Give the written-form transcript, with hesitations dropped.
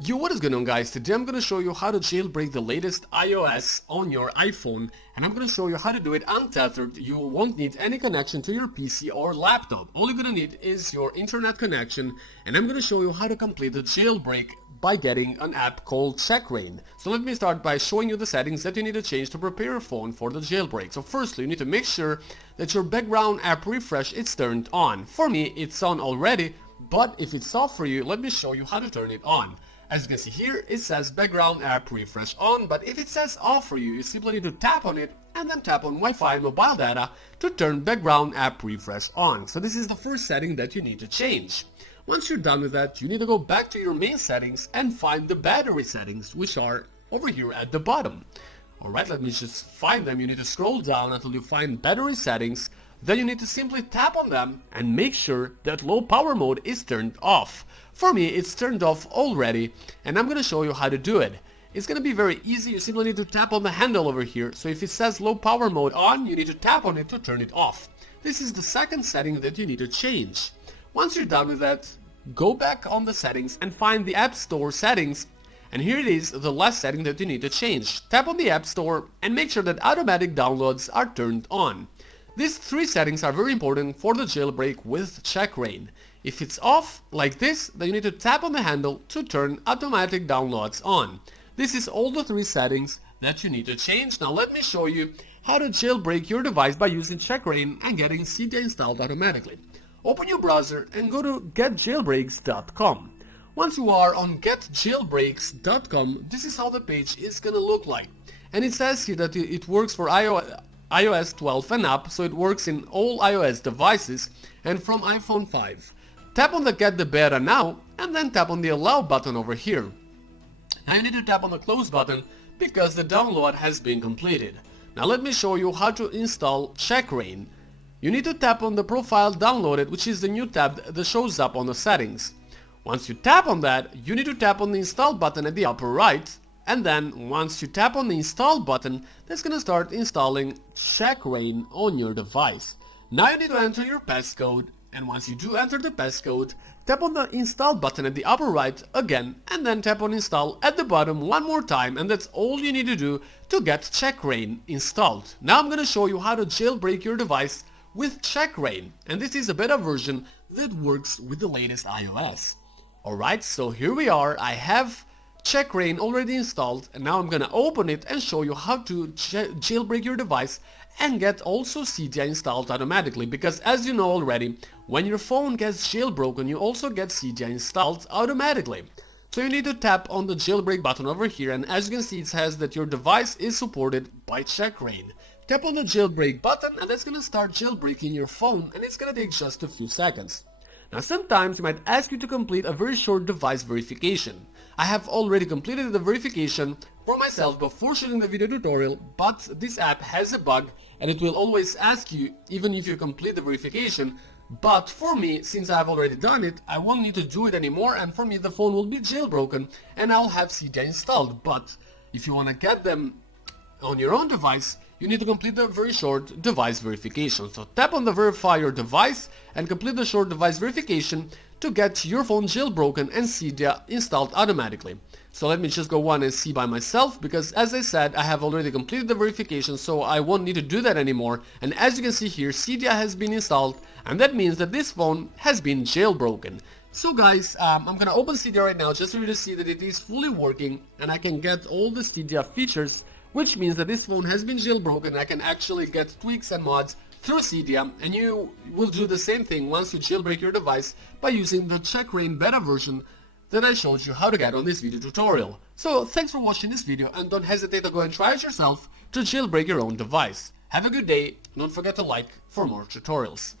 Yo, what is going on, guys? Today I'm going to show you how to jailbreak the latest iOS on your iPhone, and I'm going to show you how to do it untethered. You won't need any connection to your PC or laptop. All you're going to need is your internet connection, and I'm going to show you how to complete the jailbreak by getting an app called Checkra1n. So let me start by showing you the settings that you need to change to prepare your phone for the jailbreak. So firstly, you need to make sure that your background app refresh is turned on. For me, it's on already, but if it's off for you, let me show you how to turn it on. As you can see here, it says background app refresh on, but if it says off for you, you simply need to tap on it and then tap on Wi-Fi and mobile data to turn background app refresh on. So this is the first setting that you need to change. Once you're done with that, you need to go back to your main settings and find the battery settings, which are over here at the bottom. Alright, let me just find them. You need to scroll down until you find battery settings. Then you need to simply tap on them and make sure that low power mode is turned off. For me, it's turned off already, and I'm going to show you how to do it. It's going to be very easy. You simply need to tap on the handle over here. So if it says low power mode on, you need to tap on it to turn it off. This is the second setting that you need to change. Once you're done with that, go back on the settings and find the App Store settings. And here it is, the last setting that you need to change. Tap on the App Store and make sure that automatic downloads are turned on. These three settings are very important for the jailbreak with Checkra1n. If it's off, like this, then you need to tap on the handle to turn automatic downloads on. This is all the three settings that you need to change. Now let me show you how to jailbreak your device by using Checkra1n and getting Cydia installed automatically. Open your browser and go to getjailbreaks.com. Once you are on getjailbreaks.com, this is how the page is gonna look like. And it says here that it works for iOS 12 and up, so it works in all iOS devices and from iPhone 5. Tap on the Get the Beta Now and then tap on the Allow button over here. Now you need to tap on the Close button because the download has been completed. Now let me show you how to install Checkra1n. You need to tap on the Profile Downloaded, which is the new tab that shows up on the settings. Once you tap on that, you need to tap on the Install button at the upper right, and then once you tap on the Install button, that's gonna start installing Checkra1n on your device. Now you need to enter your passcode, and once you do enter the passcode, tap on the Install button at the upper right again, and then tap on Install at the bottom one more time, and that's all you need to do to get Checkra1n installed. Now I'm gonna show you how to jailbreak your device with Checkra1n, and this is a beta version that works with the latest iOS. Alright, so here we are. I have Checkra1n already installed, and now I'm gonna open it and show you how to jailbreak your device and get also Cydia installed automatically, because as you know already, when your phone gets jailbroken, you also get Cydia installed automatically. So you need to tap on the jailbreak button over here, and as you can see, it says that your device is supported by Checkra1n. Tap on the jailbreak button and that's gonna start jailbreaking your phone, and it's gonna take just a few seconds. Now sometimes it might ask you to complete a very short device verification. I have already completed the verification for myself before shooting the video tutorial, but this app has a bug and it will always ask you even if you complete the verification. But for me, since I've already done it, I won't need to do it anymore, and for me the phone will be jailbroken and I'll have Cydia installed. But if you want to get them on your own device, you need to complete the very short device verification. So tap on the Verify Your Device and complete the short device verification to get your phone jailbroken and Cydia installed automatically. So let me just go on and see by myself, because as I said, I have already completed the verification, so I won't need to do that anymore. And as you can see here, Cydia has been installed, and that means that this phone has been jailbroken. So guys, I'm gonna open Cydia right now just for you to see that it is fully working and I can get all the Cydia features, which means that this phone has been jailbroken. I can actually get tweaks and mods through Cydia, and you will do the same thing once you jailbreak your device by using the Checkra1n beta version that I showed you how to get on this video tutorial. So thanks for watching this video, and don't hesitate to go and try it yourself to jailbreak your own device. Have a good day, and don't forget to like for more tutorials.